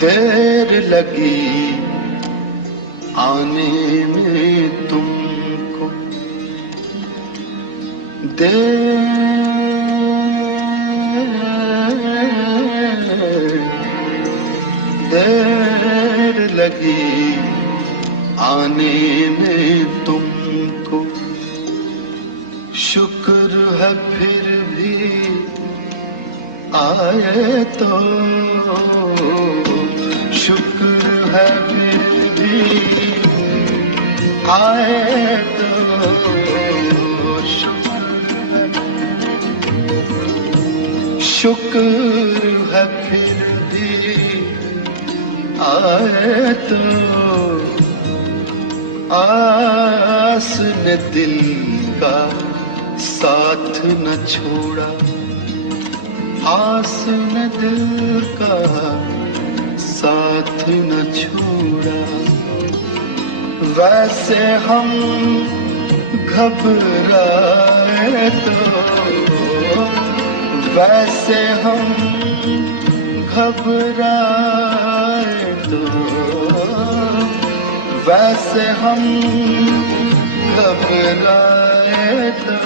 देर लगी आने में तुमको, देर लगी आने में तुमको। शुक्र है फिर भी आए तो, शुक्र है फिर भी आए तो, शुक्र है फिर भी आए तो। आस ने दिल का साथ न छोड़ा, आस ने दिल का साथ न छोड़ा। वैसे हम घबराए तो, वैसे हम घबराए तो, वैसे हम घबराए तो।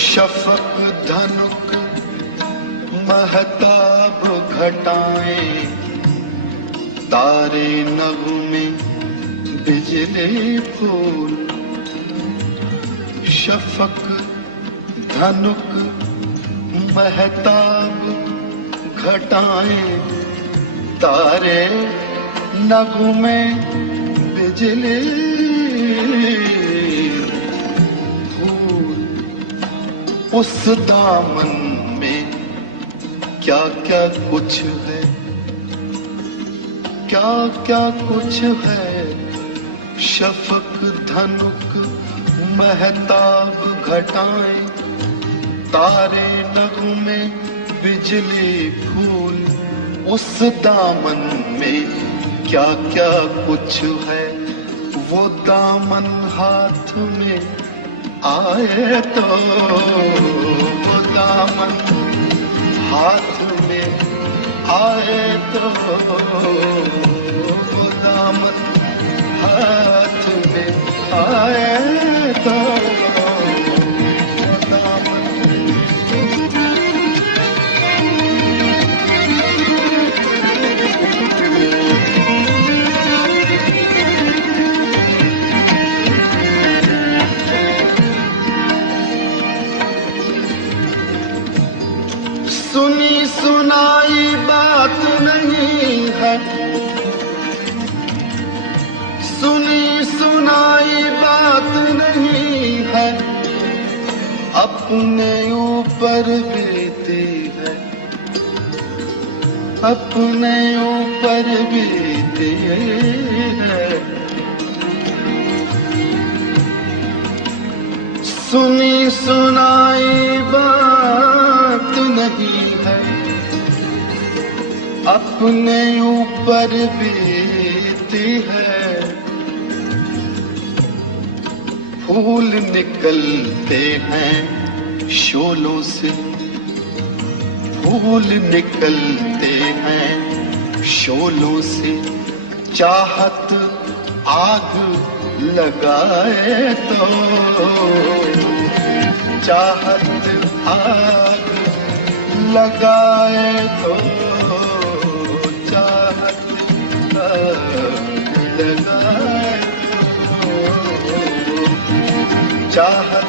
शफक धनुक महताब घटाएं, तारे नगमे बिजली फूल। शफक धनुक महताब घटाएं, तारे नगमे बिजली फूल। उस दामन में क्या क्या कुछ है, क्या क्या कुछ है। शफक धनुक महताब घटाएं, तारे नगमे बिजली फूल। उस दामन में क्या क्या कुछ है। वो दामन हाथ में आए तो, वो दामन हाथ में आए तो, वो दामन हाथ में आए तो, वो दामन। सुनी सुनाई बात नहीं है, सुनी सुनाई बात नहीं है। अपने ऊपर बीती है, अपने ऊपर बीती है। सुनी सुनाई बात नहीं है, अपने ऊपर बीती है। फूल निकलते हैं शोलों से, फूल निकलते हैं शोलों से। चाहत आग लगाए तो, चाहत आग लगाए तो, चाहत आग लगाए तो, चाहत।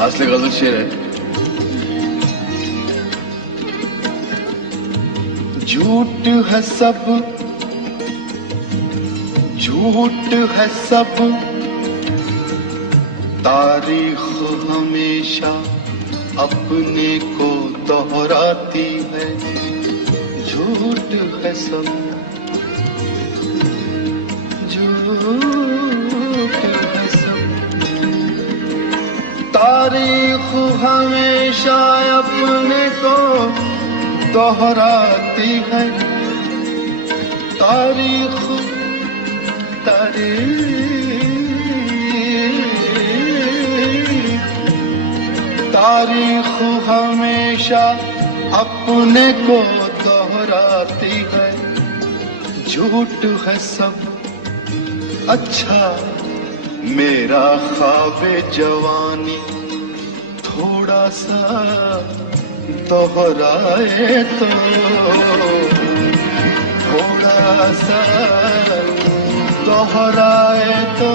असली गजल शेर है। झूठ है सब, झूठ है सब, तारीख हमेशा अपने को दोहराती है। झूठ है सब, झूठ है सब, तारीख हमेशा अपने को दोहराती है। तारीख तारीख हमेशा अपने को दोहराती है। झूठ है सब, अच्छा मेरा ख्वाबे जवानी थोड़ा सा दोहराए तो, थोड़ा सा दोहराए तो,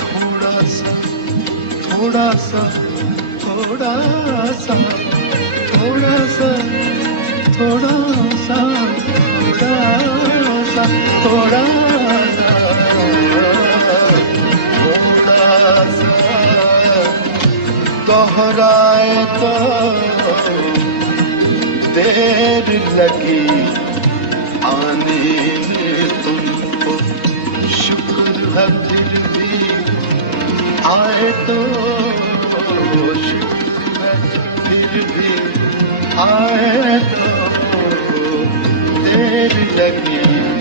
थोड़ा सा थोड़ा सा थोड़ा सा थोड़ा सा थोड़ा सा थोड़ा सा थोड़ा सा दोहराए तो देर लगी आने में तुमको, शुक्र है फिर भी आए तो, शुक्र है फिर भी आए तो, देर लगी